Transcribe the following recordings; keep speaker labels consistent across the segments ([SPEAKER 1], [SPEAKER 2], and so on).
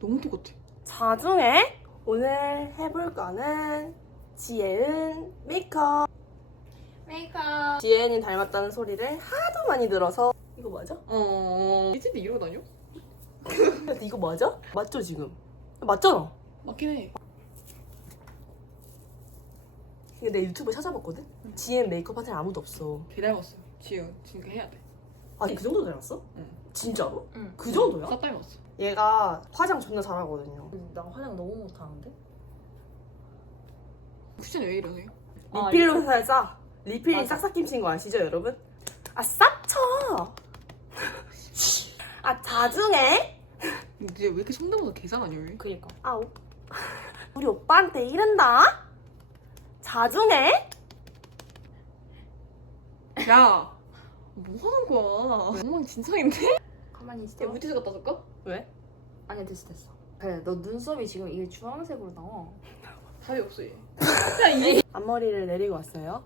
[SPEAKER 1] 너무 똑같아.
[SPEAKER 2] 자중에 오늘 해볼 거는 지혜은 메이크업. 지혜은이 닮았다는 소리를 하도 많이 들어서 이거 맞아?
[SPEAKER 1] 이진데 이러고 다녀?
[SPEAKER 2] 근데 이거 맞아? 맞죠 지금? 맞잖아.
[SPEAKER 1] 맞긴 해.
[SPEAKER 2] 이거 내 유튜브에 찾아봤거든? 지혜은 메이크업 하는 사람 아무도 없어.
[SPEAKER 1] 개 닮았어. 지금 해야 돼.
[SPEAKER 2] 아니 그 정도 닮았어?
[SPEAKER 1] 응.
[SPEAKER 2] 진짜로?
[SPEAKER 3] 응.
[SPEAKER 2] 그 정도야?
[SPEAKER 1] 싹 닮았어.
[SPEAKER 2] 얘가 화장 존나 잘하거든요.
[SPEAKER 3] 나 화장 너무 못하는데?
[SPEAKER 1] 쿠션이 왜 이러네?
[SPEAKER 2] 리필로 살짝 리필이
[SPEAKER 3] 맞아.
[SPEAKER 2] 싹싹 김친 거 아시죠 여러분? 아 싹쳐! 아 자중해?
[SPEAKER 1] 근데 왜 이렇게 성대모사 계산하냐 왜?
[SPEAKER 3] 그니까.
[SPEAKER 2] 아 우리 오빠한테 이른다? 자중해?
[SPEAKER 1] 야! 뭐 하는 거야? 엉망진창인데?
[SPEAKER 3] 가만히 있어.
[SPEAKER 1] 야 물티슈 갖다 줄까?
[SPEAKER 2] 왜?
[SPEAKER 3] 아니야, 됐어. 그래, 너 눈썹이 지금 이게 주황색으로 나와.
[SPEAKER 1] 답이 없어 얘.
[SPEAKER 2] 앞머리를 내리고 왔어요.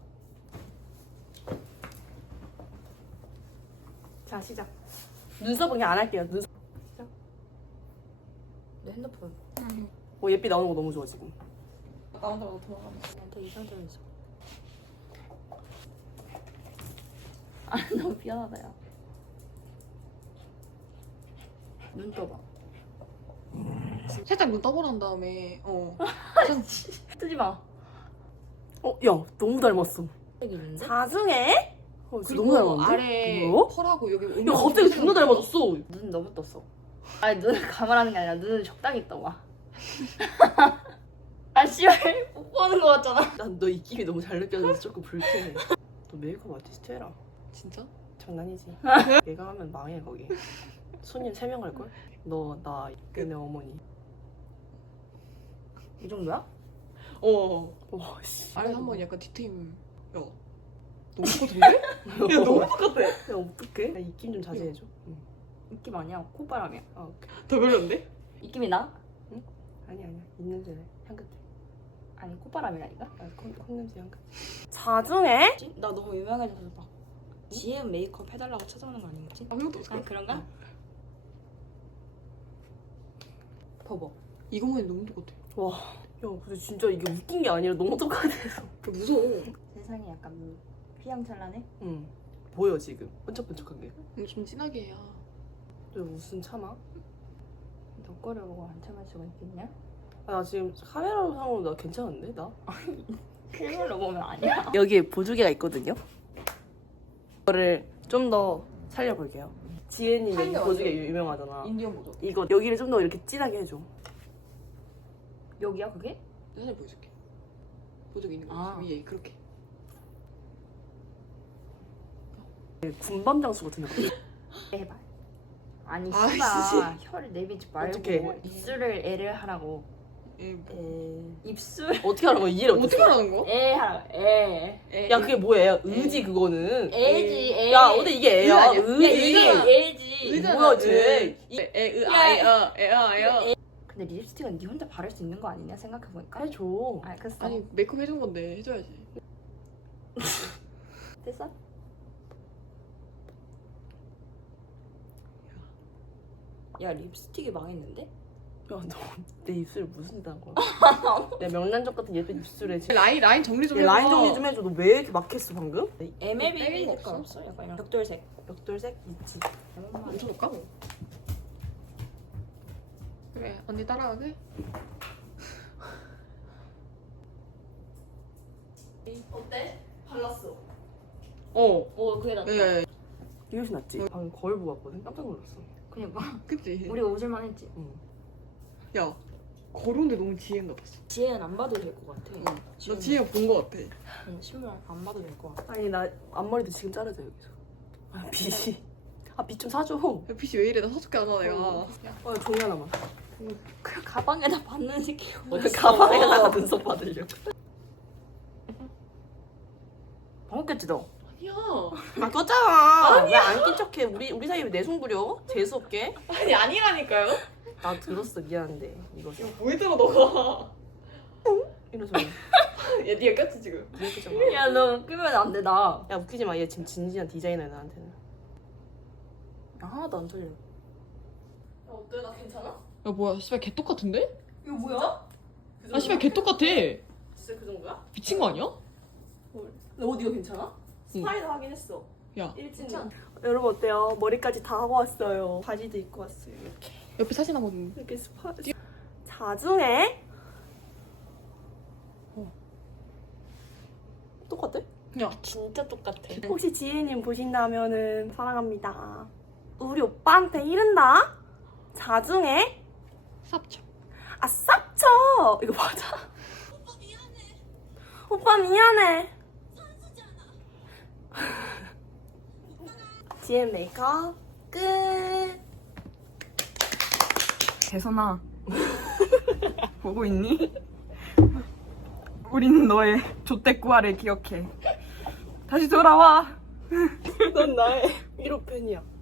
[SPEAKER 2] 자 시작. 눈썹은 그냥 안 할게요. 눈썹.
[SPEAKER 3] 내 핸드폰.
[SPEAKER 2] 오 예삐 나오는 거 너무 좋아 지금.
[SPEAKER 1] 나 혼자 도망가면
[SPEAKER 3] 나한테 이 상태로 있어. 아, 너무 미안하다, 야. 눈 떠봐.
[SPEAKER 1] 살짝 눈 떠보란 다음에
[SPEAKER 3] 뜨지 마.
[SPEAKER 2] 야 너무 닮았어.
[SPEAKER 3] 색이는데?
[SPEAKER 2] 자중해? 진짜
[SPEAKER 1] 그리고
[SPEAKER 2] 너무 닮았는데?
[SPEAKER 1] 아래
[SPEAKER 2] 뭐야?
[SPEAKER 1] 펄하고 여기
[SPEAKER 2] 야 갑자기 존나 닮아졌어.
[SPEAKER 3] 눈 너무 떴어. 아니, 눈을 감으라는 게 아니라 눈을 적당히 떠봐. 아, 씨발. 못 보는 거 같잖아.
[SPEAKER 2] 난 너 입김이 너무 잘 느껴져서 조금 불쾌해. 너 메이크업 아티스트 해라.
[SPEAKER 1] 진짜?
[SPEAKER 2] 장난이지. 얘가 하면 망해 거기. 손님 3명 할걸? 너, 나, 걔네 어머니.
[SPEAKER 3] 이 정도야?
[SPEAKER 2] 와 씨.
[SPEAKER 1] 아래 한번 약간 디테일. 야 너무 똑같은데? 야 너무 똑같아.
[SPEAKER 2] 야 어떡해? 야, 입김 좀 자제해줘. 응.
[SPEAKER 3] 입김 아니야. 콧바람이야.
[SPEAKER 2] 아 오케이.
[SPEAKER 1] 더 별론데?
[SPEAKER 3] 입김이 나?
[SPEAKER 2] 아니야 입냄새네. 향긋해.
[SPEAKER 3] 아니, 콧바람이라니까?
[SPEAKER 2] 아, 콧냄새 향긋해. 자중해?
[SPEAKER 3] 나 너무 유명해져서 막 지혜은 메이크업 해달라고 찾아오는 거 아니겠지?
[SPEAKER 1] 아무것도 없어.
[SPEAKER 3] 아, 그런가? 봐봐.
[SPEAKER 1] 이거만 너무 똑같아.
[SPEAKER 2] 와. 야 근데 진짜 이게 웃긴 게 아니라 너무 똑같아서.
[SPEAKER 1] 무서워.
[SPEAKER 3] 세상이 약간 휘황찬란해?
[SPEAKER 2] 응. 보여 지금. 번쩍번쩍한 게.
[SPEAKER 1] 이거 좀 진하게 해야.
[SPEAKER 2] 너 무슨 참아?
[SPEAKER 3] 너 거를 보고 안 참을 수가 있겠냐?
[SPEAKER 2] 아, 나 지금 카메라상으로 나 괜찮은데 나?
[SPEAKER 3] 실물로 보면 아니야.
[SPEAKER 2] 여기에 보조개가 있거든요. 이거를 좀 더 살려볼게요. 지혜님 여기
[SPEAKER 1] 살려,
[SPEAKER 2] 보조개
[SPEAKER 1] 완전.
[SPEAKER 2] 유명하잖아.
[SPEAKER 1] 인디언 보조.
[SPEAKER 2] 이거 여기를 좀 더 이렇게 진하게 해줘.
[SPEAKER 3] 여기야, 그게?
[SPEAKER 1] 사진 보여줄게. 보조개 있는 거
[SPEAKER 3] 아.
[SPEAKER 1] 위에 그렇게.
[SPEAKER 2] 군밤 장수 같은 거.
[SPEAKER 3] 해봐. 아니,
[SPEAKER 1] 아,
[SPEAKER 3] 씨발. 혀를 내밀지 말고
[SPEAKER 2] 어떡해.
[SPEAKER 3] 입술을 애를 하라고.
[SPEAKER 2] 에...
[SPEAKER 3] 입술
[SPEAKER 2] 어떻게 하는 거야? 이해를
[SPEAKER 1] 어떻게
[SPEAKER 2] 어떻게?
[SPEAKER 1] 하라는 거?
[SPEAKER 3] 애 하라고. 애.
[SPEAKER 2] 야 그게 뭐야? 의지 그거는.
[SPEAKER 3] 애지, 애.
[SPEAKER 2] 야 어디 이게 애야?
[SPEAKER 1] 의 아니야?
[SPEAKER 3] 야,
[SPEAKER 2] 의지.
[SPEAKER 3] 이게 애지.
[SPEAKER 1] 의잖아.
[SPEAKER 2] 뭐야, 쟤?
[SPEAKER 1] 에으아이어.
[SPEAKER 3] 근데 립스틱은 네 혼자 바를 수 있는 거 아니냐 생각해보니까.
[SPEAKER 2] 해줘.
[SPEAKER 3] 알겠어.
[SPEAKER 1] 아니 메이크업 해준 건데 해줘야지.
[SPEAKER 3] 됐어? 야, 립스틱이 망했는데?
[SPEAKER 2] 야 너 내 입술 무슨 짓 한 거야? 내 명란젓 같은 예쁜 입술에 지금.
[SPEAKER 1] 라인 정리 좀
[SPEAKER 2] 야,
[SPEAKER 1] 해봐.
[SPEAKER 2] 라인 정리 좀 해줘. 너 왜 이렇게 막혔어 방금?
[SPEAKER 3] MLB
[SPEAKER 1] 빼는 거
[SPEAKER 3] 색깔
[SPEAKER 1] 없어?
[SPEAKER 3] 없어? 약간 이런 벽돌색.
[SPEAKER 2] 벽돌색 있지.
[SPEAKER 1] 멈춰볼까? 그래 언니 따라가게.
[SPEAKER 3] 어때? 발랐어. 그게 낫다.
[SPEAKER 1] 네.
[SPEAKER 2] 이게 훨씬 낫지? 방금 거울 보고 왔거든? 깜짝 놀랐어.
[SPEAKER 3] 그니까
[SPEAKER 1] 그치?
[SPEAKER 3] 우리가 웃을만 했지.
[SPEAKER 2] 응.
[SPEAKER 1] 야 걸어오는데 너무 지혜인 같았어.
[SPEAKER 3] 지혜는 안 봐도 될 것 같아.
[SPEAKER 1] 나 지혜 본 거 같아.
[SPEAKER 3] 응, 신문 안 봐도 될 것 같아.
[SPEAKER 2] 아니 나 앞머리도 지금 자르자 여기서. 아 빗이. 아 빗 좀 사줘.
[SPEAKER 1] 야 빛이 왜 이래? 나 사줄게 하나 내가.
[SPEAKER 2] 종이 하나만.
[SPEAKER 3] 그 가방에다 받는 새끼가
[SPEAKER 2] 어디 가방에다가 눈썹 받으려고.
[SPEAKER 3] 먹겠지 너?
[SPEAKER 1] 아니야.
[SPEAKER 2] 아 껐잖아. 왜 안 낀 척해? 우리 사이에 내숭 부려? 재수 없게.
[SPEAKER 1] 아니 아니라니까요.
[SPEAKER 2] 나 들었어 미안한데 이거
[SPEAKER 1] 뭐 했잖아 너가.
[SPEAKER 2] 이러서
[SPEAKER 1] 야 니가 꼈지 지금.
[SPEAKER 2] 웃기지 마.
[SPEAKER 3] 야, 너 웃기면 안 돼, 나.
[SPEAKER 2] 야 웃기지 마. 얘 지금 진지한 디자이너야 나한테는.
[SPEAKER 3] 나 하나도 안 틀려.
[SPEAKER 1] 어때? 나 괜찮아? 야 뭐야 씨발 개 똑같은데?
[SPEAKER 2] 이거 뭐야?
[SPEAKER 1] 아 씨발 개 똑같아.
[SPEAKER 2] 진짜 그 정도야?
[SPEAKER 1] 미친 거 아니야?
[SPEAKER 2] 너 어디가 괜찮아? 스파이더 하긴 했어.
[SPEAKER 1] 야
[SPEAKER 2] 일진. 여러분 어때요? 머리까지 다 하고 왔어요. 바지도 입고 왔어요. 이렇게.
[SPEAKER 1] 옆에 사진 한번.
[SPEAKER 2] 이렇게 자중해. 똑같아?
[SPEAKER 1] 야
[SPEAKER 3] 진짜 똑같아.
[SPEAKER 2] 혹시 지혜님 보신다면은 사랑합니다. 우리 오빠한테 이른다. 자중해.
[SPEAKER 1] 쌉쳐.
[SPEAKER 2] 아 싹쳐. 이거 맞아? 오빠 미안해. 지혜 메이크업 끝.
[SPEAKER 4] 대선아 보고 있니? 우리는 너의 좆대꾸아를 기억해. 다시 돌아와.
[SPEAKER 2] 넌 나의 1호 팬이야.